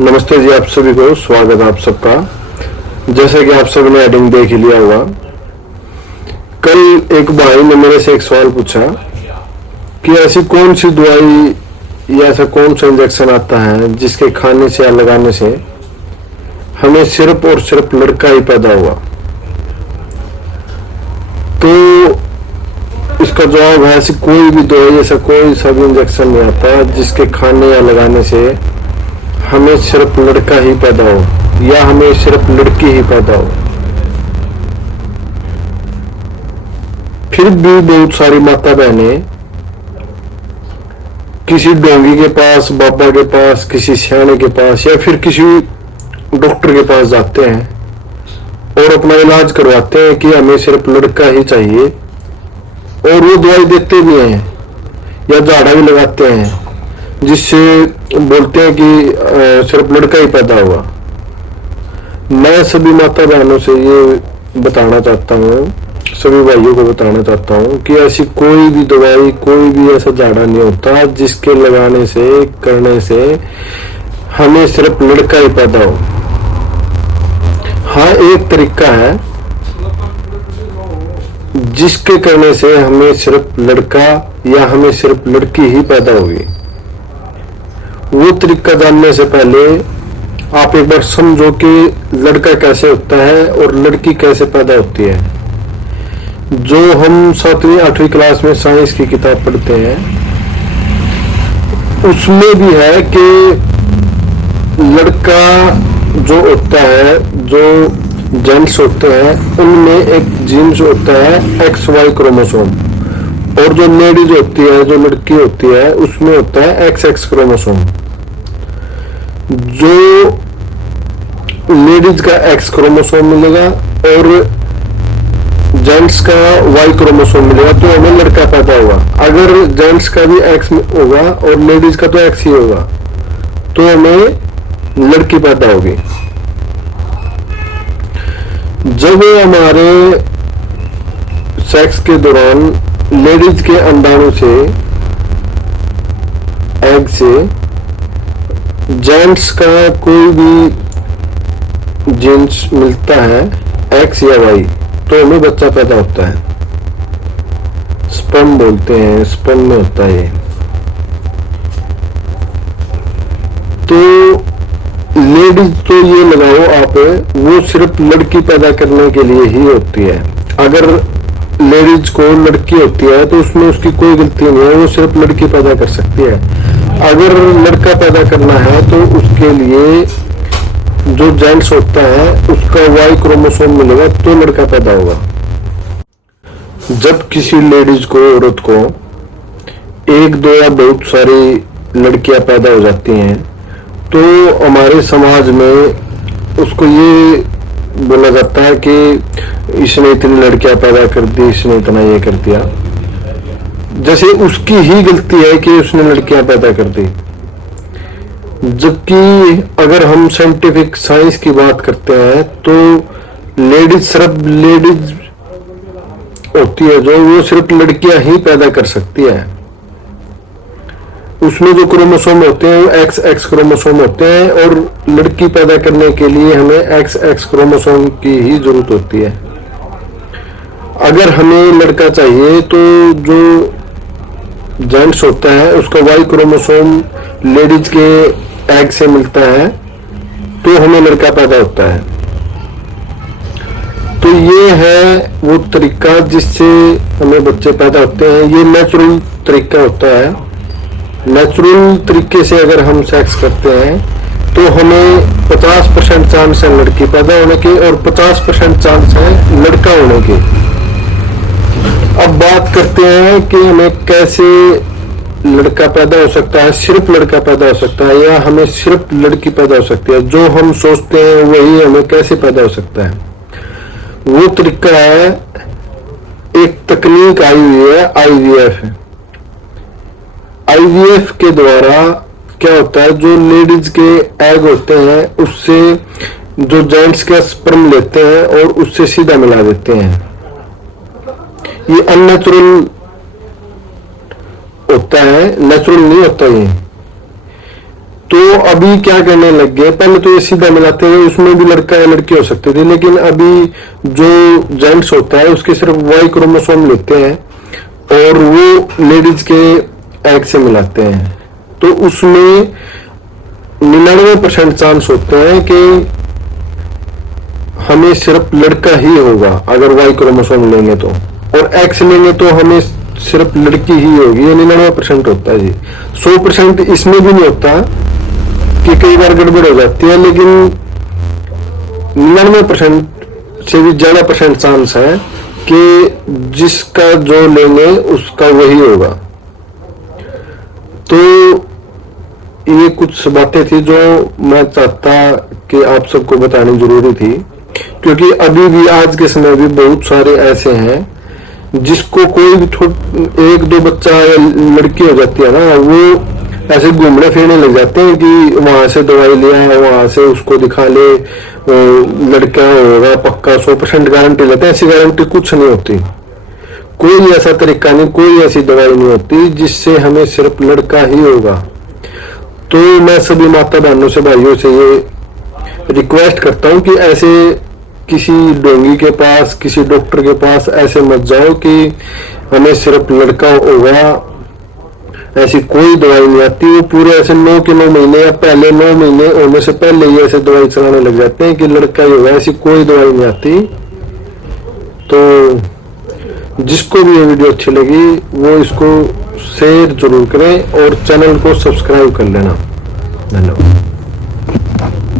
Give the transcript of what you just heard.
नमस्ते जी, आप सभी को स्वागत है आप सबका। जैसा कि आप सबने हेडिंग देख ही लिया होगा, कल एक भाई ने मेरे से एक सवाल पूछा कि ऐसी कौन सी दवाई या ऐसा कौन सा इंजेक्शन आता है जिसके खाने से या लगाने से हमें सिर्फ और सिर्फ लड़का ही पैदा हुआ। तो इसका जवाब है, ऐसी कोई भी दवाई, ऐसा कोई सा भी इंजेक्शन नहीं आता जिसके खाने या लगाने से हमें सिर्फ लड़का ही पैदा हो या हमें सिर्फ लड़की ही पैदा हो। फिर भी बहुत सारी माता बहनें किसी डोंगी के पास, बाबा के पास, किसी सियाने के पास या फिर किसी डॉक्टर के पास जाते हैं और अपना इलाज करवाते हैं कि हमें सिर्फ लड़का ही चाहिए, और वो दवाई देते भी हैं या झाड़ा भी लगाते हैं जिससे बोलते हैं कि सिर्फ लड़का ही पैदा हुआ। मैं सभी माता बहनों से ये बताना चाहता हूँ, सभी भाइयों को बताना चाहता हूँ कि ऐसी कोई भी दवाई, कोई भी ऐसा झाड़ा नहीं होता जिसके लगाने से, करने से हमें सिर्फ लड़का ही पैदा हो। हाँ, एक तरीका है जिसके करने से हमें सिर्फ लड़का या हमें सिर्फ लड़की ही पैदा होगी। वो तरीका जानने से पहले आप एक बार समझो कि लड़का कैसे होता है और लड़की कैसे पैदा होती है। जो हम 7वीं 8वीं क्लास में साइंस की किताब पढ़ते हैं उसमें भी है कि लड़का जो होता है, जो जेंट्स होते हैं, उनमें एक जीन्स होता है XY क्रोमोसोम, और जो लेडीज होती है, जो लड़की होती है, उसमें होता है XX क्रोमोसोम। जो लेडीज का X क्रोमोसोम मिलेगा और जेंट्स का Y क्रोमोसोम मिलेगा तो हमें लड़का पैदा होगा। अगर जेंट्स का भी X होगा और लेडीज का तो X ही होगा तो हमें लड़की पैदा होगी। जब हमारे सेक्स के दौरान लेडीज के अंडाणु से, एग से, जेंट्स का कोई भी जीन्स मिलता है X या Y तो हमें बच्चा पैदा होता है। स्पर्म बोलते हैं, स्पर्म में होता है। तो लेडीज तो ये लगाओ आप, वो सिर्फ लड़की पैदा करने के लिए ही होती है। अगर लेडीज को लड़की होती है तो उसमें उसकी कोई गलती नहीं है, वो सिर्फ लड़की पैदा कर सकती है। अगर लड़का पैदा करना है तो उसके लिए जो जेंट्स होता है उसका Y क्रोमोसोम मिलेगा तो लड़का पैदा होगा। जब किसी लेडीज को, औरत को एक दो या बहुत सारी लड़कियां पैदा हो जाती हैं तो हमारे समाज में उसको ये बोला जाता है कि इसने इतनी लड़कियां पैदा कर दी, इसने इतना ये कर दिया, जैसे उसकी ही गलती है कि उसने लड़कियां पैदा कर दी। जबकि अगर हम साइंटिफिक साइंस की बात करते हैं तो लेडीज, सिर्फ लेडीज होती है जो, वो सिर्फ लड़कियां ही पैदा कर सकती है। उसमें जो क्रोमोसोम होते हैं वो XX क्रोमोसोम होते हैं और लड़की पैदा करने के लिए हमें XX क्रोमोसोम की ही जरूरत होती है। अगर हमें लड़का चाहिए तो जो जेंट्स होता है उसका Y क्रोमोसोम लेडीज के एग से मिलता है तो हमें लड़का पैदा होता है। तो ये है वो तरीका जिससे हमें बच्चे पैदा होते हैं। ये नेचुरल तरीका होता है। नेचुरल तरीके से अगर हम सेक्स करते हैं तो हमें 50% चांस है लड़की पैदा होने के और 50% चांस है लड़का होने के। अब बात करते हैं कि हमें कैसे लड़का पैदा हो सकता है, सिर्फ लड़का पैदा हो सकता है या हमें सिर्फ लड़की पैदा हो सकती है। जो हम सोचते हैं वही हमें कैसे पैदा हो सकता है। वो तरीका है, एक तकनीक आई हुई है IVF। IVF के द्वारा क्या होता है, जो लेडीज के एग होते हैं उससे जो जेंट्स का स्पर्म लेते हैं और उससे सीधा मिला देते हैं। ये अननेचुरल होता है, नेचुरल नहीं होता। ये तो अभी क्या करने लग गए, पहले तो ये सीधा मिलाते हुए उसमें भी लड़का या लड़की हो सकते थे, लेकिन अभी जो जेंट्स होता है उसके सिर्फ वाई क्रोमोसोम लेते हैं और वो लेडीज के एग से मिलाते हैं। तो उसमें 99% चांस होते हैं कि हमें सिर्फ लड़का ही होगा अगर वाई क्रोमोसोम लेंगे तो, और एक्स लेंगे तो हमें सिर्फ लड़की ही होगी। ये 99% होता है जी। 100% इसमें भी नहीं होता कि कई बार गड़बड़ हो जाती है, लेकिन 99% से भी ज्यादा परसेंट चांस है कि जिसका जो लेंगे उसका वही होगा। तो ये कुछ बातें थी जो मैं चाहता कि आप सबको बतानी जरूरी थी, क्योंकि अभी भी आज के समय भी बहुत सारे ऐसे हैं जिसको कोई भी एक दो बच्चा या लड़की हो जाती है ना, वो ऐसे घूमने फिरने लग जाते हैं कि वहां से दवाई लिया है, वहां से उसको दिखा ले, लड़का होगा पक्का 100% गारंटी लेते हैं। ऐसी गारंटी कुछ नहीं होती, कोई ऐसा तरीका नहीं, कोई ऐसी दवाई नहीं होती जिससे हमें सिर्फ लड़का ही होगा। तो मैं सभी माता बहनों से, भाइयों से ये रिक्वेस्ट करता हूँ कि ऐसे किसी डोंगी के पास, किसी डॉक्टर के पास ऐसे मत जाओ कि हमें सिर्फ लड़का होगा, ऐसी कोई दवाई नहीं आती। वो पूरे ऐसे 9 के 9 महीने या पहले 9 महीने होने से पहले ही ऐसे दवाई चलाने लग जाते हैं कि लड़का ही होगा, ऐसी कोई दवाई नहीं आती। तो जिसको भी ये वीडियो अच्छी लगी वो इसको शेयर जरूर करें और चैनल को सब्सक्राइब कर लेना। धन्यवाद।